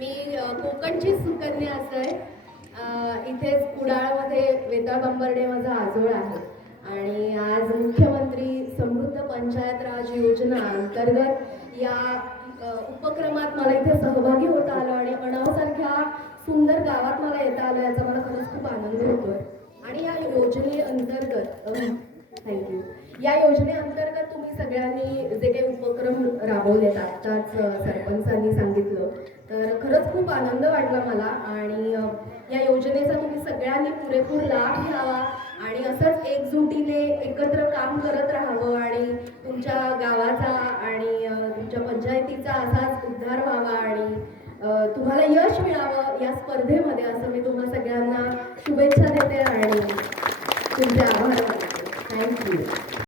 मी कोकणची सुकन्या असं इथेच कुडाळमध्ये वेताळ बांबर्डे माझा आजोळ आहे आणि आज मुख्यमंत्री समृद्ध पंचायत राज योजना अंतर्गत या उपक्रमात मला इथे सहभागी होता आलं आणि अणावसारख्या सुंदर गावात मला येता आलं याचा मला खरंच खूप आनंद होतोय. आणि या योजनेअंतर्गत थँक्यू. या योजनेअंतर्गत तुम्ही सगळ्यांनी जे काही उपक्रम राबवलेत आत्ताच सरपंचांनी सांगितलं तर खरंच खूप आनंद वाटला मला आणि या योजनेचा तुम्ही सगळ्यांनी पुरेपूर लाभ घ्यावा आणि असंच एकजुटीने एकत्र काम करत